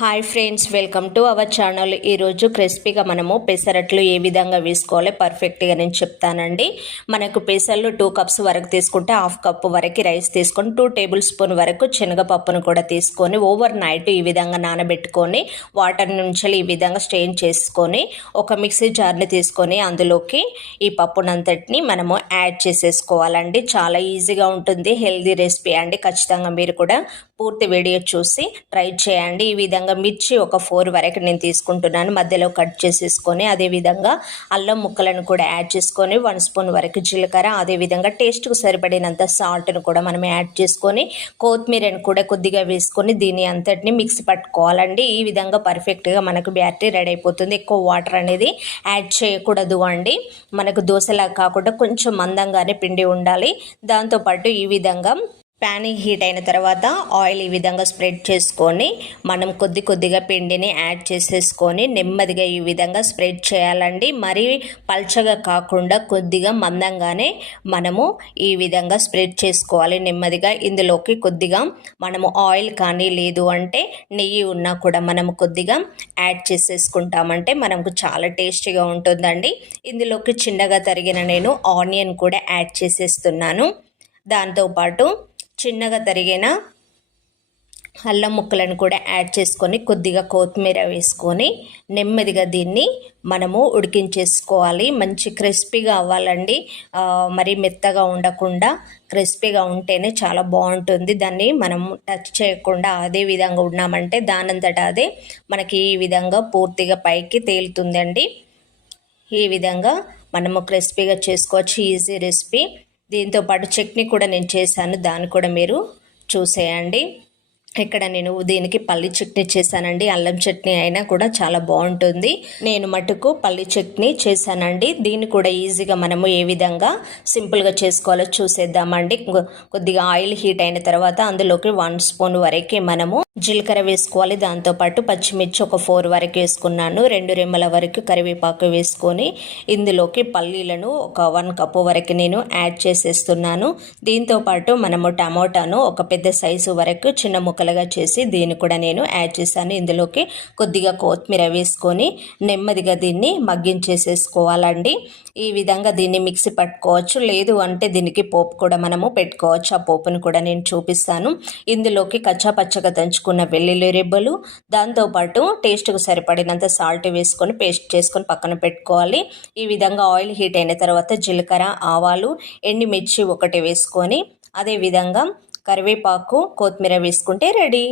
Hi friends, welcome to our channel. ఈరోజు క్రిస్పీగా మనము పెసరట్లు ఏ విధంగా వేసుకోవాలి పర్ఫెక్ట్గా నేను చెప్తానండి. మనకు పెసర్లు 2 కప్స్ వరకు తీసుకుంటే 1/2 కప్ వరకు రైస్ తీసుకొని 2 టేబుల్ స్పూన్ వరకు శనగపప్పును కూడా తీసుకొని ఓవర్ నైట్ ఈ విధంగా నానబెట్టుకొని వాటర్ నుంచి ఈ విధంగా స్ట్రెయిన్ చేసుకొని ఒక మిక్సీ జార్ని తీసుకొని అందులోకి ఈ పప్పునంతటిని మనము యాడ్ చేసేసుకోవాలండి. చాలా ఈజీగా ఉంటుంది, హెల్దీ రెసిపీ అండి. ఖచ్చితంగా మీరు కూడా పూర్తి వీడియో చూసి ట్రై చేయండి. ఈ విధంగా మిర్చి ఒక 4 వరకు నేను తీసుకుంటున్నాను, మధ్యలో కట్ చేసేసుకొని అదేవిధంగా అల్లం ముక్కలను కూడా యాడ్ చేసుకొని 1 స్పూన్ వరకు జీలకర్ర, అదేవిధంగా టేస్ట్కు సరిపడినంత సాల్ట్ను కూడా మనం యాడ్ చేసుకొని కొత్తిమీరను కూడా కొద్దిగా వేసుకొని దీని అంతటిని మిక్సీ పట్టుకోవాలండి. ఈ విధంగా పర్ఫెక్ట్గా మనకు బ్యాటరీ రెడీ అయిపోతుంది. ఎక్కువ వాటర్ అనేది యాడ్ చేయకూడదు అండి. మనకు దోశలా కాకుండా కొంచెం మందంగానే పిండి ఉండాలి. దాంతోపాటు ఈ విధంగా ప్యాన్ హీట్ అయిన తర్వాత ఆయిల్ ఈ విధంగా స్ప్రెడ్ చేసుకొని మనం కొద్దిగా పిండిని యాడ్ చేసేసుకొని నెమ్మదిగా ఈ విధంగా స్ప్రెడ్ చేయాలండి. మరీ పల్చగా కాకుండా కొద్దిగా మందంగానే మనము ఈ విధంగా స్ప్రెడ్ చేసుకోవాలి నెమ్మదిగా. ఇందులోకి కొద్దిగా మనము ఆయిల్ కానీ లేదు అంటే నెయ్యి ఉన్నా కూడా మనము కొద్దిగా యాడ్ చేసేసుకుంటామంటే మనకు చాలా టేస్టీగా ఉంటుందండి. ఇందులోకి చిన్నగా తరిగిన నేను ఆనియన్ కూడా యాడ్ చేసేస్తున్నాను. దాంతోపాటు చిన్నగా తరిగిన అల్లం ముక్కలను కూడా యాడ్ చేసుకొని కొద్దిగా కొత్తిమీర వేసుకొని నెమ్మదిగా దీన్ని మనము ఉడికించేసుకోవాలి. మంచి క్రిస్పీగా అవ్వాలండి, మరి మెత్తగా ఉండకుండా క్రిస్పీగా ఉంటేనే చాలా బాగుంటుంది. దాన్ని మనం టచ్ చేయకుండా అదే విధంగా ఉన్నామంటే దానంతటా అదే మనకి ఈ విధంగా పూర్తిగా పైకి తేలుతుందండి. ఈ విధంగా మనము క్రిస్పీగా చేసుకోవచ్చు, ఈజీ రెసిపీ. దీంతోపాటు చట్నీ కూడా నేను చేశాను, దాన్ని కూడా మీరు చూసేయండి. ఇక్కడ నేను దీనికి పల్లి చట్నీ చేశానండి. అల్లం చట్నీ అయినా కూడా చాలా బాగుంటుంది. నేను మటుకు పల్లి చట్నీ చేశానండి. దీన్ని కూడా ఈజీగా మనము ఏ విధంగా సింపుల్గా చేసుకోవాలో చూసేద్దామండి. కొద్దిగా ఆయిల్ హీట్ అయిన తర్వాత అందులోకి 1 స్పూన్ వరకు మనము జీలకర్ర వేసుకోవాలి. దాంతోపాటు పచ్చిమిర్చి ఒక 4 వరకు వేసుకున్నాను. 2 రెమ్మల వరకు కరివేపాకు వేసుకొని ఇందులోకి పల్లీలను ఒక 1 కప్పు వరకు నేను యాడ్ చేసేస్తున్నాను. దీంతోపాటు మనము టమోటాను ఒక పెద్ద సైజు వరకు చిన్న ముక్కలుగా చేసి దీన్ని కూడా నేను యాడ్ చేశాను. ఇందులోకి కొద్దిగా కొత్తిమీర వేసుకొని నెమ్మదిగా దీన్ని మగ్గించేసేసుకోవాలండి. ఈ విధంగా దీన్ని మిక్సీ పట్టుకోవచ్చు, లేదు అంటే దీనికి పోపు కూడా మనము పెట్టుకోవచ్చు. ఆ పోపును కూడా నేను చూపిస్తాను. ఇందులోకి కచ్చా పచ్చగా దంచుకున్న వెల్లుల్లి రెబ్బలు, దాంతోపాటు టేస్ట్కు సరిపడినంత సాల్ట్ వేసుకొని పేస్ట్ చేసుకొని పక్కన పెట్టుకోవాలి. ఈ విధంగా ఆయిల్ హీట్ అయిన తర్వాత జీలకర్ర, ఆవాలు, ఎండుమిర్చి ఒకటి వేసుకొని అదేవిధంగా కరివేపాకు, కొత్తిమీర వేసుకుంటే రెడీ.